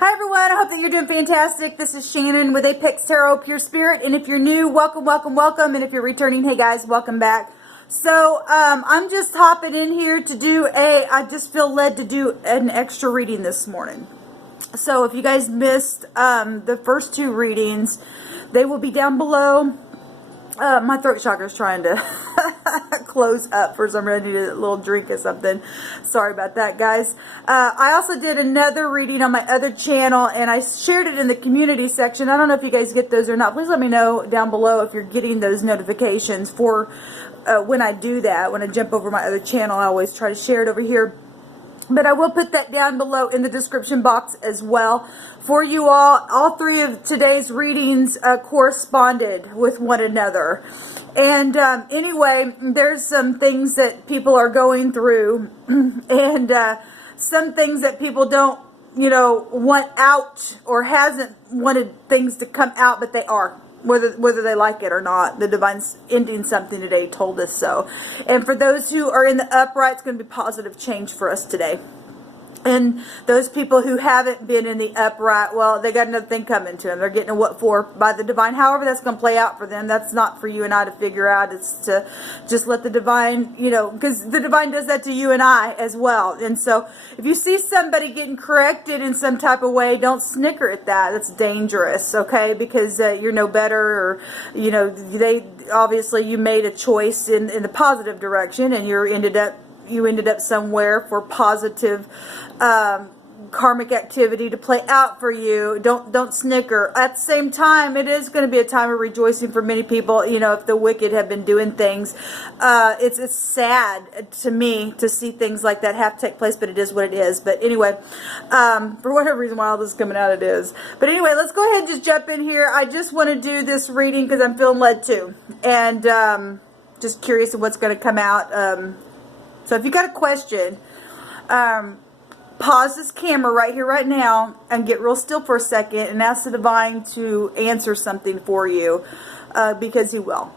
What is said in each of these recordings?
Hi everyone, I hope that you're doing fantastic. This is Shannon with Apex Tarot Pure Spirit, and if you're new, welcome, welcome, welcome, and if you're returning, hey guys, welcome back. So, I'm just hopping in here to do I just feel led to do an extra reading this morning. So if you guys missed the first two readings, they will be down below. My throat chakra is trying to close up for some reason. I need a little drink or something. Sorry about that, guys. I also did another reading on my other channel, and I shared it in the community section. I don't know if you guys get those or not. Please let me know down below if you're getting those notifications for when I do that. When I jump over my other channel, I always try to share it over here. But I will put that down below in the description box as well for you all. All three of today's readings corresponded with one another. And anyway, there's some things that people are going through and some things that people don't, want out or hasn't wanted things to come out, but they are. Whether they like it or not. The Divine's ending something today, told us so. And for those who are in the upright, it's going to be positive change for us today. And those people who haven't been in the upright, well, they got another thing coming to them. They're getting a what for by the Divine. However that's going to play out for them, that's not for you and I to figure out. It's to just let the Divine, because the Divine does that to you and I as well. And so if you see somebody getting corrected in some type of way, don't snicker at that. That's dangerous, okay? Because you're no better, or, obviously you made a choice in the positive direction, and you ended up somewhere for positive karmic activity to play out for you. Don't snicker. At the same time, it is going to be a time of rejoicing for many people. If the wicked have been doing things, it's sad to me to see things like that have to take place, but it is what it is. But anyway, for whatever reason why all this is coming out, it is. But anyway, let's go ahead and just jump in here. I just want to do this reading because I'm feeling led to, and just curious of what's going to come out. So if you got a question, pause this camera right here, right now, and get real still for a second and ask the Divine to answer something for you, because He will.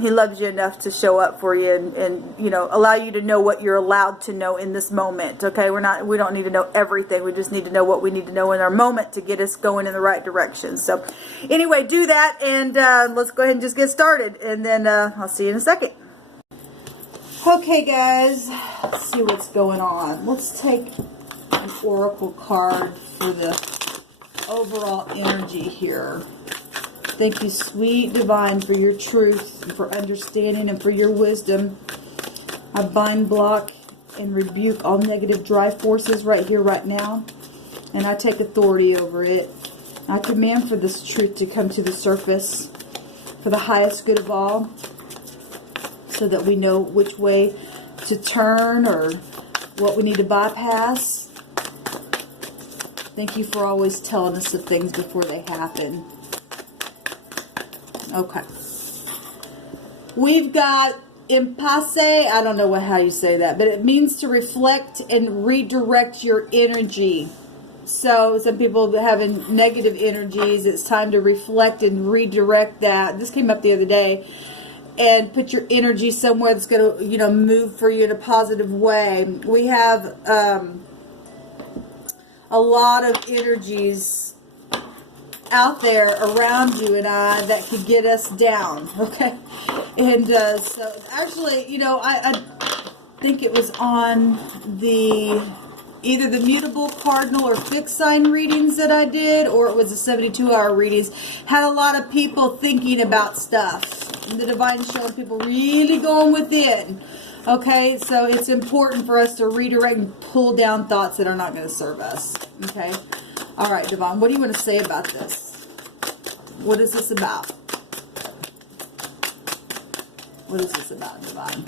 He loves you enough to show up for you and allow you to know what you're allowed to know in this moment. Okay, we don't need to know everything. We just need to know what we need to know in our moment to get us going in the right direction. So anyway, do that, and let's go ahead and just get started, and then I'll see you in a second. Okay, guys, let's see what's going on. Let's take an oracle card for the overall energy here. Thank you, sweet Divine, for your truth, and for understanding, and for your wisdom. I bind, block, and rebuke all negative drive forces right here, right now. And I take authority over it. I command for this truth to come to the surface for the highest good of all, so that we know which way to turn or what we need to bypass. Thank you for always telling us the things before they happen. Okay. We've got impasse. I don't know how you say that, but it means to reflect and redirect your energy. So some people having negative energies, it's time to reflect and redirect that. This came up the other day. And put your energy somewhere that's going to, move for you in a positive way. We have a lot of energies out there around you and I that could get us down, okay? And so actually, I think it was on either the mutable, cardinal, or fixed sign readings that I did, or it was the 72-hour readings, had a lot of people thinking about stuff. And the Divine showing people really going within. Okay, so it's important for us to redirect and pull down thoughts that are not going to serve us. Okay, all right, Divine, what do you want to say about this? What is this about? What is this about, Divine?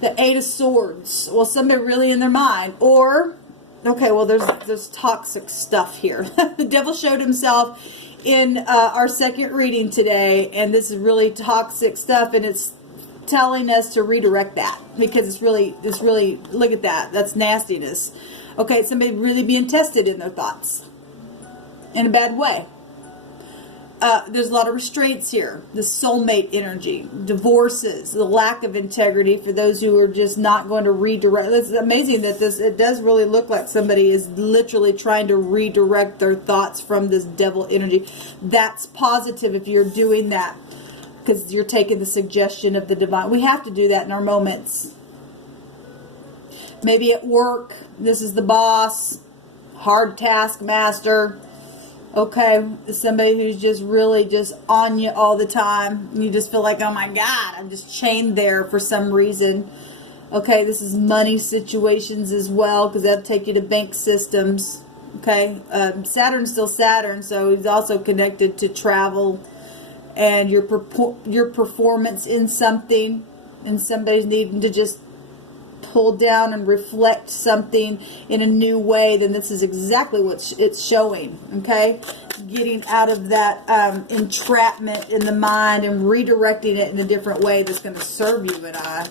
The Eight of Swords. Well, somebody really in their mind. Or, okay, well, there's toxic stuff here. The devil showed himself in our second reading today, and this is really toxic stuff, and it's telling us to redirect that, because it's really, look at that. That's nastiness. Okay, somebody really being tested in their thoughts in a bad way. there's a lot of restraints here. The soulmate energy, divorces, the lack of integrity for those who are just not going to redirect. It's amazing that it does really look like somebody is literally trying to redirect their thoughts from this devil energy. That's positive if you're doing that, because you're taking the suggestion of the divine. We have to do that in our moments. Maybe at work, this is the boss, hard taskmaster. Okay, somebody who's just really just on you all the time. And you just feel like, oh my God, I'm just chained there for some reason. Okay, this is money situations as well, because that'll take you to bank systems. Okay, Saturn's still Saturn, so he's also connected to travel and your performance in something. And somebody's needing to just pull down and reflect something in a new way. Then this is exactly what it's showing. Okay, getting out of that entrapment in the mind and redirecting it in a different way that's going to serve you and I.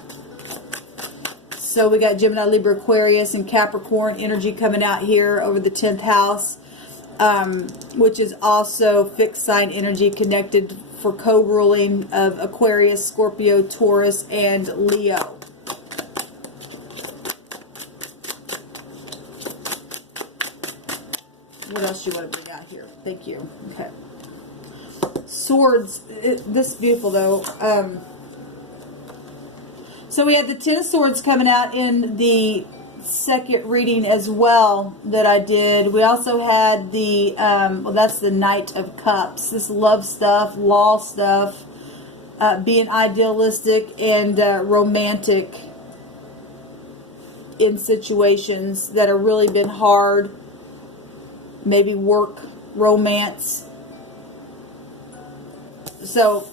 So we got Gemini, Libra, Aquarius, and Capricorn energy coming out here over the 10th house, which is also fixed sign energy connected for co-ruling of Aquarius, Scorpio, Taurus, and Leo. What else do you want to bring out here? Thank you. Okay. Swords. This is beautiful, though. So we had the Ten of Swords coming out in the second reading as well that I did. We also had the, well, that's the Knight of Cups. This love stuff, law stuff, being idealistic and romantic in situations that have really been hard. Maybe work, romance. So,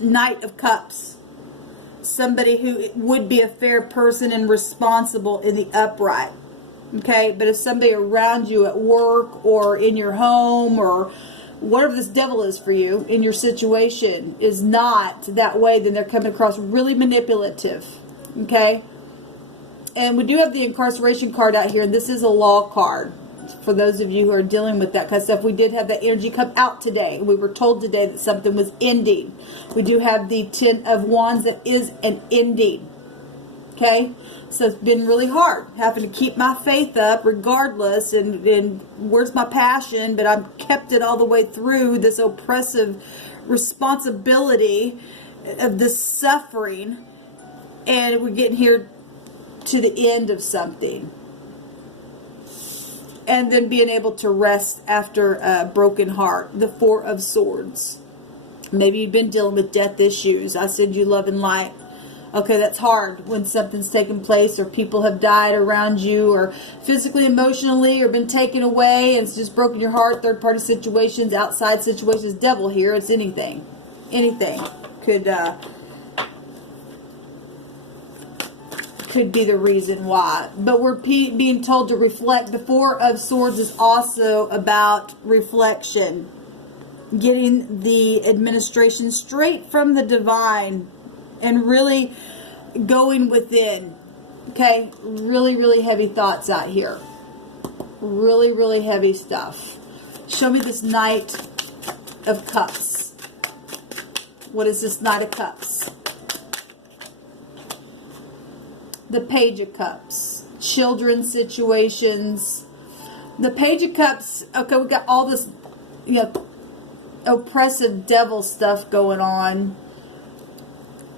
Knight of Cups. Somebody who would be a fair person and responsible in the upright. Okay? But if somebody around you at work or in your home or whatever this devil is for you in your situation is not that way, then they're coming across really manipulative. Okay? And we do have the incarceration card out here, and this is a law card. For those of you who are dealing with that kind of stuff, we did have that energy come out today. We were told today that something was ending. We do have the Ten of Wands that is an ending. Okay? So it's been really hard. Having to keep my faith up regardless. And where's my passion? But I've kept it all the way through this oppressive responsibility of this suffering. And we're getting here to the end of something. And then being able to rest after a broken heart. The Four of Swords. Maybe you've been dealing with death issues. I send you love and light. Okay, that's hard when something's taken place or people have died around you or physically, emotionally, or been taken away and it's just broken your heart. Third-party situations, outside situations. Devil here. It's anything. Anything could be the reason why. But we're being told to reflect. The Four of Swords is also about reflection. Getting the administration straight from the divine and really going within. Okay? Really, really heavy thoughts out here. Really, really heavy stuff. Show me this Knight of Cups. What is this Knight of Cups? The Page of Cups. Children's situations. The Page of Cups. Okay, we got all this, oppressive devil stuff going on.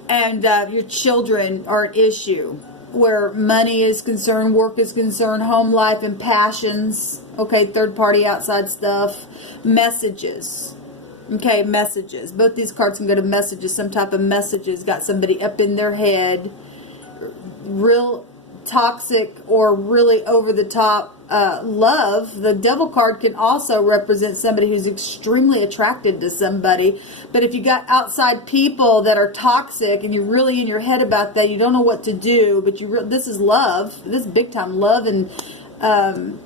And your children are an issue. Where money is concerned, work is concerned, home life and passions. Okay, third party outside stuff. Messages. Okay, messages. Both these cards can go to messages. Some type of messages. Got somebody up in their head. Real toxic or really over the top love. The Devil card can also represent somebody who's extremely attracted to somebody. But if you got outside people that are toxic and you're really in your head about that, you don't know what to do. But this is love. This is big time love and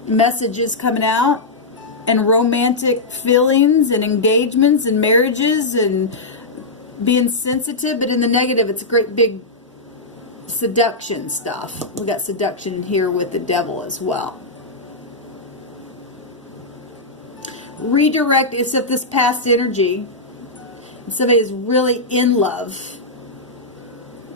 messages coming out and romantic feelings and engagements and marriages and being sensitive. But in the negative, it's a great big seduction stuff. We got seduction here with the Devil as well. redirect, except this past energy. Somebody is really in love.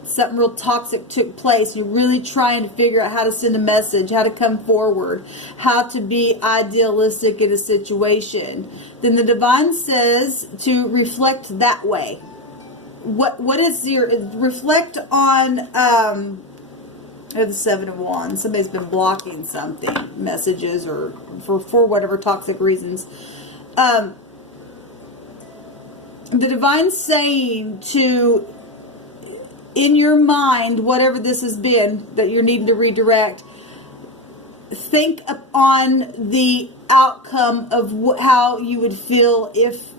Something real toxic took place. You're really trying to figure out how to send a message, how to come forward, how to be idealistic in a situation. Then the divine says to reflect that way. What is your reflect on the Seven of Wands? Somebody's been blocking something, messages, or for whatever toxic reasons. The divine's saying to, in your mind, whatever this has been that you're needing to redirect, think on the outcome of how you would feel if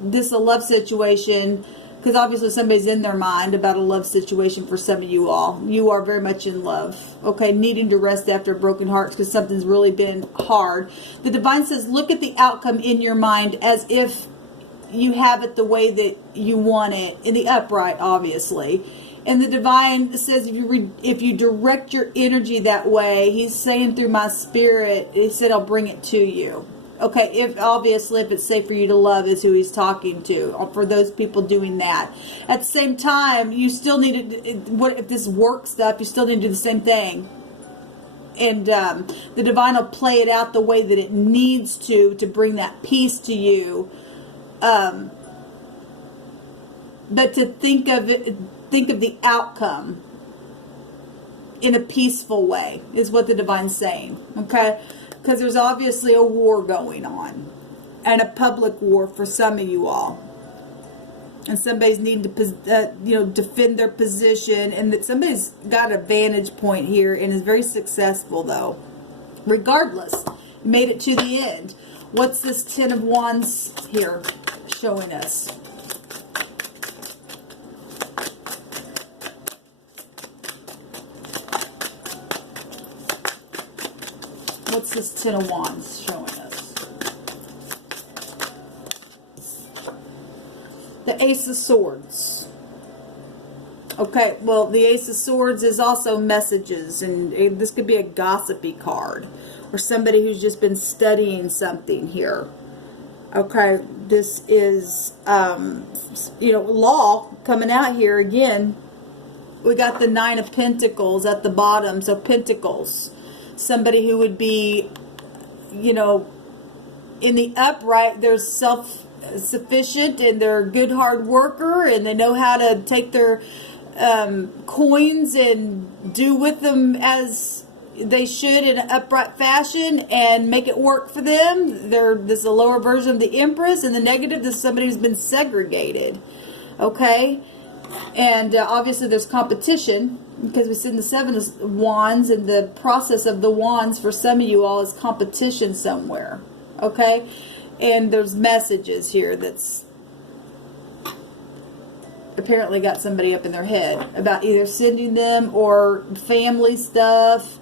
this a love situation, because obviously somebody's in their mind about a love situation for some of you all. You are very much in love, okay, needing to rest after a broken heart because something's really been hard. The divine says, look at the outcome in your mind as if you have it the way that you want it, in the upright, obviously. And the divine says, if you direct your energy that way, he's saying through my spirit, he said, I'll bring it to you. Okay, if it's safe for you to love is who he's talking to, for those people doing that. At the same time, you still need to, what if this work stuff, you still need to do the same thing. And the divine will play it out the way that it needs to bring that peace to you. But to think of the outcome in a peaceful way is what the divine's saying, okay? Because there's obviously a war going on, and a public war for some of you all. And somebody's needing to, defend their position, and that somebody's got a vantage point here and is very successful, though. Regardless, made it to the end. What's this Ten of Wands here showing us? What's this Ten of Wands showing us? The Ace of Swords. Okay, well, the Ace of Swords is also messages, and this could be a gossipy card, or somebody who's just been studying something here. Okay, this is, law coming out here again. We got the Nine of Pentacles at the bottom, so Pentacles. Somebody who would be, in the upright, they're self-sufficient and they're a good hard worker and they know how to take their coins and do with them as they should in an upright fashion and make it work for them. This is a lower version of the Empress, and the negative, this is somebody who's been segregated. Okay? And obviously there's competition, because we see in the Seven of Wands, and the process of the wands for some of you all is competition somewhere. Okay? And there's messages here that's apparently got somebody up in their head about either sending them or family stuff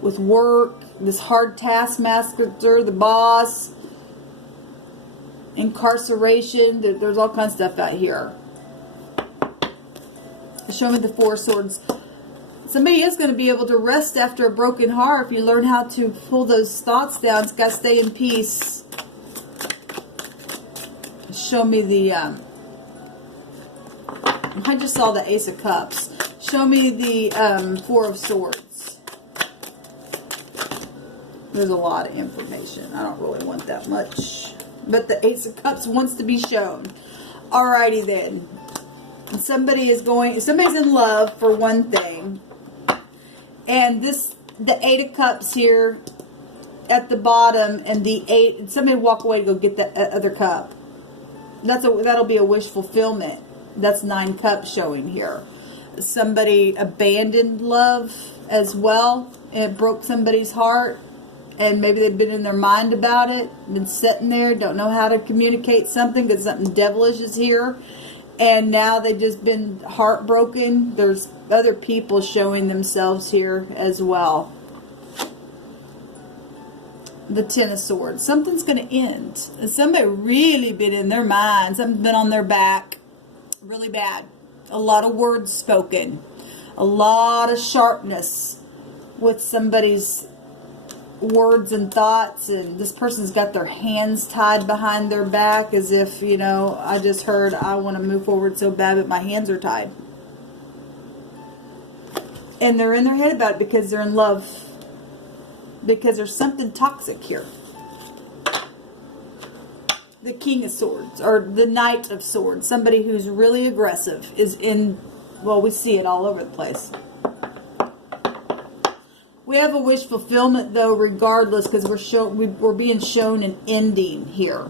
with work, this hard taskmaster, the boss, incarceration. There's all kinds of stuff out here. Show me the Four of Swords. Somebody is going to be able to rest after a broken heart if you learn how to pull those thoughts down. It's got to stay in peace. Show me the... I just saw the Ace of Cups. Show me the Four of Swords. There's a lot of information. I don't really want that much. But the Ace of Cups wants to be shown. Alrighty then. Somebody's in love for one thing. And the Eight of Cups here at the bottom, and the Eight, somebody walk away to go get the other cup. That'll be a wish fulfillment. That's 9 cups showing here. Somebody abandoned love as well, and it broke somebody's heart, and maybe they've been in their mind about it, been sitting there, don't know how to communicate something because something devilish is here, and now they've just been heartbroken. There's other people showing themselves here as well. The Ten of Swords. Something's going to end. Somebody really been in their mind. Something's been on their back. Really bad. A lot of words spoken. A lot of sharpness with somebody's words and thoughts, and this person's got their hands tied behind their back as if, you know, I just heard I want to move forward so bad, but my hands are tied. And they're in their head about it because they're in love. Because there's something toxic here. The King of Swords, or the Knight of Swords, somebody who's really aggressive, is in, well, we see it all over the place. We have a wish fulfillment, though, regardless, because we're being shown an ending here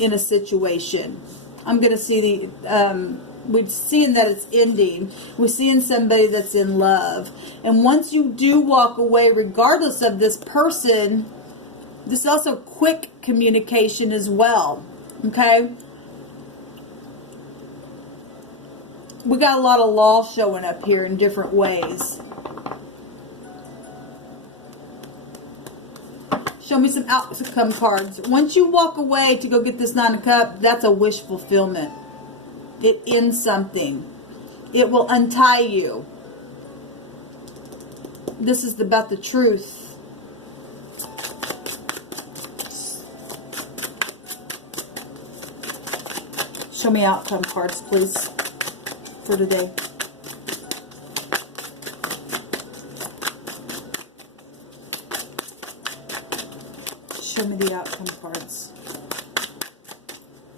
in a situation. I'm going to see the, we're seeing that it's ending. We're seeing somebody that's in love. And once you do walk away, regardless of this person, this is also quick communication as well. Okay? We got a lot of law showing up here in different ways. Show me some outcome cards. Once you walk away to go get this Nine of Cups, that's a wish fulfillment. It ends something. It will untie you. This is about the truth. Show me outcome cards, please, for today. Show me the outcome cards.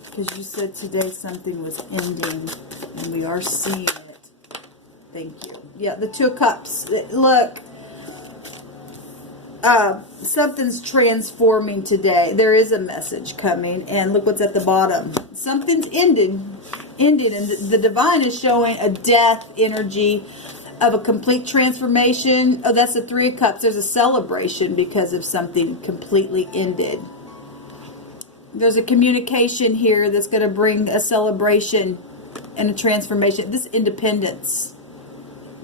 Because you said today something was ending, and we are seeing it. Thank you. Yeah, the Two of Cups. Look, something's transforming today. There is a message coming, and look what's at the bottom. Something's ending, and the divine is showing a death energy of a complete transformation. Oh, that's the Three of Cups. There's a celebration because of something completely ended. There's a communication here that's going to bring a celebration and a transformation. This independence.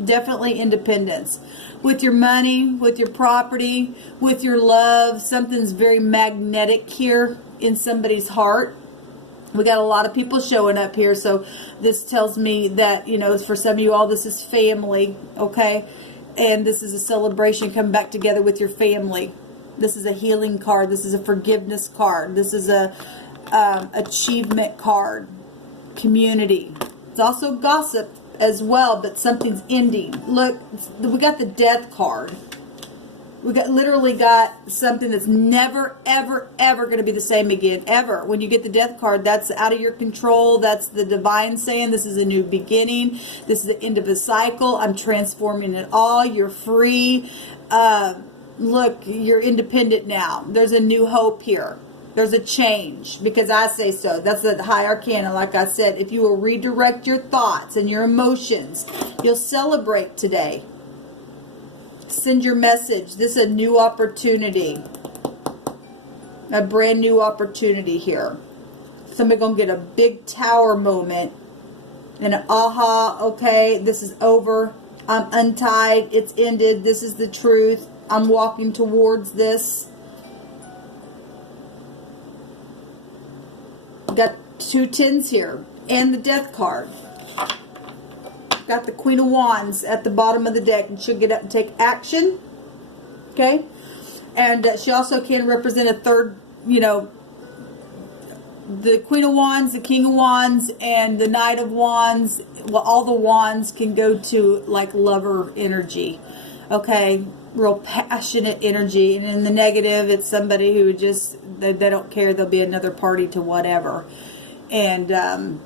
Definitely independence. With your money, with your property, with your love. Something's very magnetic here in somebody's heart. We got a lot of people showing up here. So this tells me that, you know, for some of you all, this is family. Okay? And this is a celebration coming back together with your family. This is a healing card. This is a forgiveness card. This is a achievement card. Community. It's also gossip as well, but something's ending. Look, we got the death card. We literally got something that's never, ever, ever going to be the same again. Ever. When you get the death card, that's out of your control. That's the divine saying this is a new beginning. This is the end of a cycle. I'm transforming it all. You're free. Look, you're independent now. There's a new hope here. There's a change because I say so. That's the High Arcana. Like I said, if you will redirect your thoughts and your emotions, you'll celebrate today. Send your message. This is a new opportunity. A brand new opportunity here. Somebody gonna get a big tower moment. And an aha, okay, this is over. I'm untied. It's ended. This is the truth. I'm walking towards this. Got 2 tens here. And the death card. Got the Queen of Wands at the bottom of the deck. And she'll get up and take action. Okay? And she also can represent a third, you know, the Queen of Wands, the King of Wands, and the Knight of Wands. Well, all the wands can go to like lover energy. Okay? Real passionate energy. And in the negative, it's somebody who just, they don't care. There'll be another party to whatever. And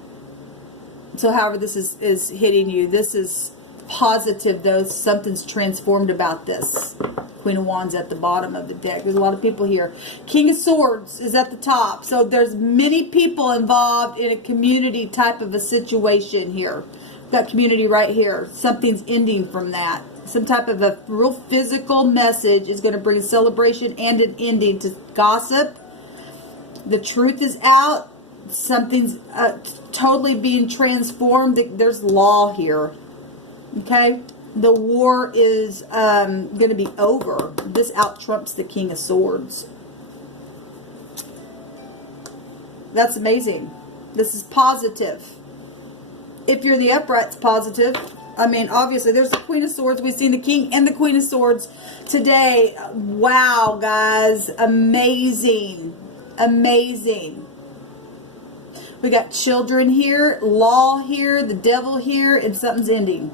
so however this is hitting you, this is positive though. Something's transformed about this. Queen of Wands at the bottom of the deck. There's a lot of people here. King of Swords is at the top. So there's many people involved in a community type of a situation here. Got community right here. Something's ending from that. Some type of a real physical message is going to bring a celebration and an ending to gossip. The truth is out. Something's totally being transformed. There's law here. Okay? The war is going to be over. This out-trumps the King of Swords. That's amazing. This is positive. If you're in the upright, it's positive. I mean, obviously, there's the Queen of Swords. We've seen the King and the Queen of Swords today. Wow, guys. Amazing. Amazing. We got children here, law here, the devil here, and something's ending.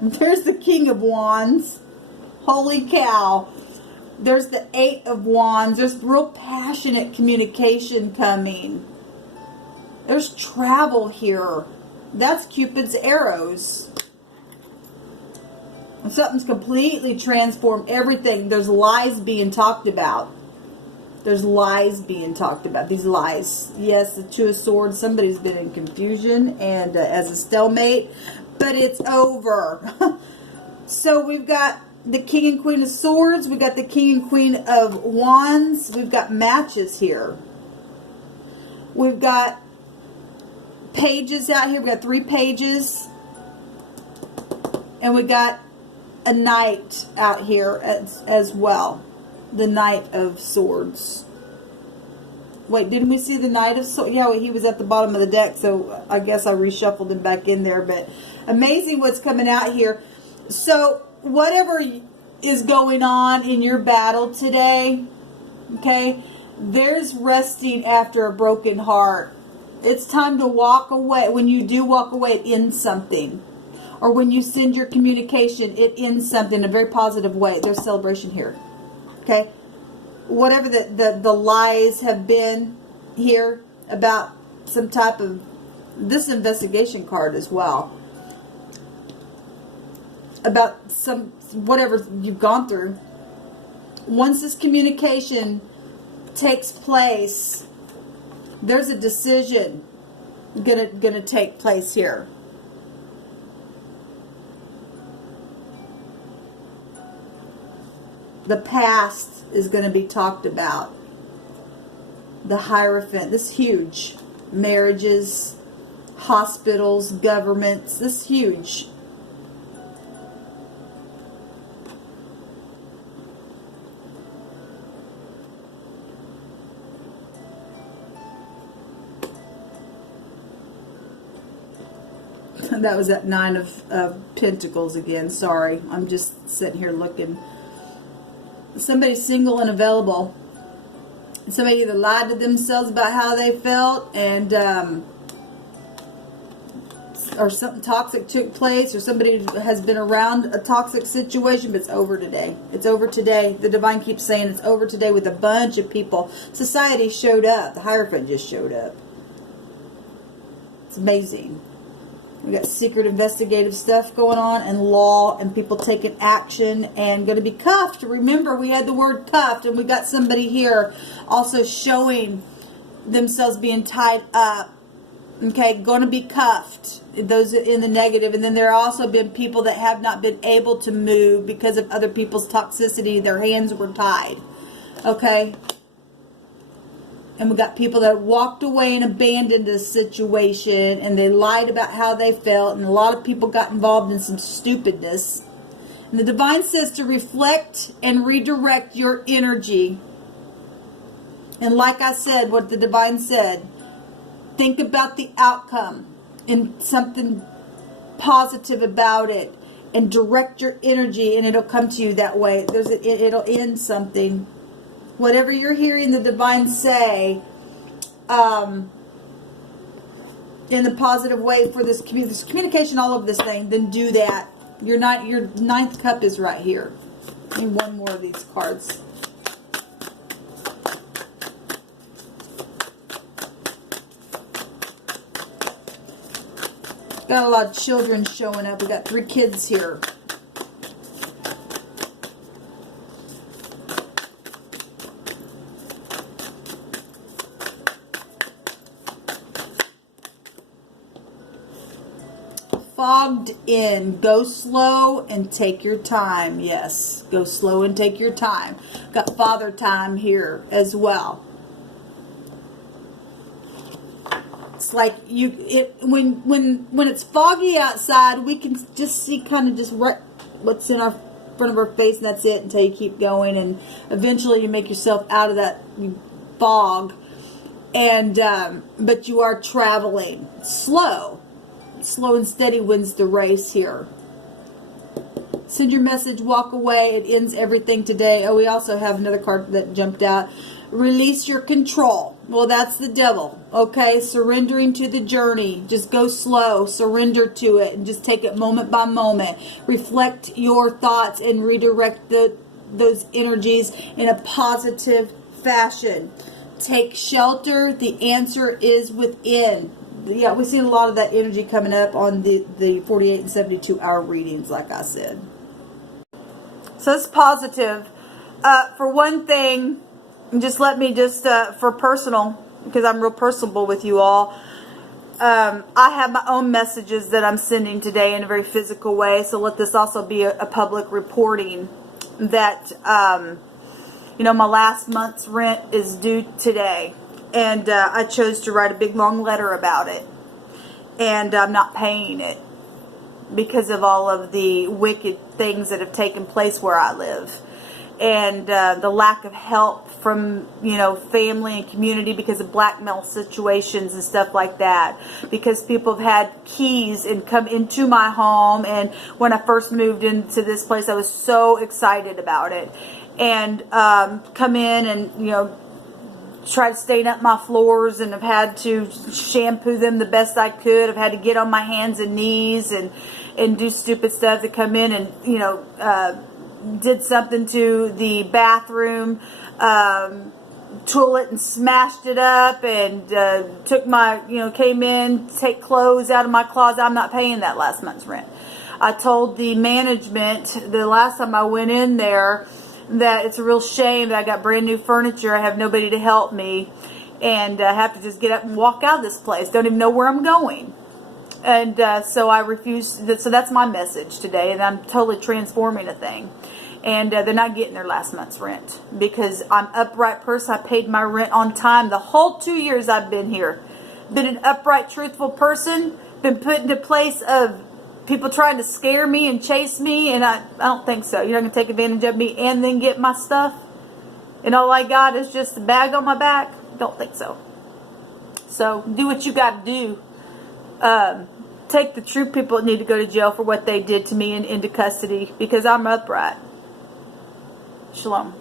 There's the King of Wands. Holy cow. There's the Eight of Wands. There's real passionate communication coming. There's travel here. That's Cupid's arrows. And something's completely transformed everything. There's lies being talked about. There's lies being talked about. These lies. Yes, the Two of Swords. Somebody's been in confusion and as a stalemate. But it's over. So we've got the King and Queen of Swords. We've got the King and Queen of Wands. We've got matches here. We've got pages out here. We've got 3 pages. And we got a Knight out here as well. The Knight of Swords. Wait, didn't we see the Knight of Swords? Yeah, he was at the bottom of the deck, so I guess I reshuffled him back in there. But amazing what's coming out here. So whatever is going on in your battle today, okay, there's resting after a broken heart. It's time to walk away. When you do walk away, it ends something. Or when you send your communication, it ends something in a very positive way. There's celebration here. Okay? Whatever the lies have been here about some type of, this investigation card as well, about some, whatever you've gone through. Once this communication takes place, there's a decision gonna take place here. The past is going to be talked about. The Hierophant. This is huge. Marriages, hospitals, governments. This is huge. That was that Nine of Pentacles again. Sorry. I'm just sitting here looking. Somebody's single and available. Somebody either lied to themselves about how they felt and or something toxic took place, or somebody has been around a toxic situation, but it's over today. It's over today. The Divine keeps saying it's over today with a bunch of people. Society showed up. The Hierophant just showed up. It's amazing. We got secret investigative stuff going on, and law, and people taking action, and going to be cuffed. Remember, we had the word cuffed, and we got somebody here also showing themselves being tied up. Okay, going to be cuffed. Those in the negative. And then there have also been people that have not been able to move because of other people's toxicity. Their hands were tied. Okay. And we got people that walked away and abandoned a situation, and they lied about how they felt, and a lot of people got involved in some stupidness. And the Divine says to reflect and redirect your energy. And like I said, what the Divine said, think about the outcome and something positive about it, and direct your energy, and it'll come to you that way. It'll end something. Whatever you're hearing the Divine say, in the positive way for this communication, all of this thing, then do that. Your ninth cup is right here. I need one more of these cards. Got a lot of children showing up. We got 3 kids here. Fogged in. Go slow and take your time. Yes, go slow and take your time. Got father time here as well. It's like when it's foggy outside, we can just see kind of just right what's in our front of our face, and that's it until you keep going, and eventually you make yourself out of that fog. And, but you are traveling slow. Slow and steady wins the race here. Send your message, walk away. It ends everything today. Oh, we also have another card that jumped out. Release your control. Well, that's the devil. Okay, surrendering to the journey. Just go slow. Surrender to it and just take it moment by moment. Reflect your thoughts and redirect those energies in a positive fashion. Take shelter. The answer is within. Yeah, we've seen a lot of that energy coming up on the 48 and 72 hour readings, like I said. So it's positive. For one thing, just let me for personal, because I'm real personable with you all. I have my own messages that I'm sending today in a very physical way. So let this also be a public reporting that, you know, my last month's rent is due today. And I chose to write a big long letter about it. And I'm not paying it because of all of the wicked things that have taken place where I live. And the lack of help from, you know, family and community because of blackmail situations and stuff like that. Because people have had keys and come into my home. And when I first moved into this place, I was so excited about it. And come in and, you know, try to stain up my floors, and I've had to shampoo them the best I could. I've had to get on my hands and knees and do stupid stuff to come in and, you know, did something to the bathroom toilet and smashed it up, and took my, you know, came in, take clothes out of my closet. I'm not paying that last month's rent. I told the management the last time I went in there that it's a real shame that I got brand new furniture. I have nobody to help me, and I have to just get up and walk out of this place. Don't even know where I'm going. And so I refuse. So that's my message today, and I'm totally transforming a thing. And they're not getting their last month's rent because I'm an upright person. I paid my rent on time the whole 2 years I've been here. Been an upright, truthful person. Been put into a place of people trying to scare me and chase me, and I don't think so. You're not going to take advantage of me and then get my stuff, and all I got is just a bag on my back? Don't think so. So do what you got to do. Take the true people that need to go to jail for what they did to me and into custody, because I'm upright. Shalom.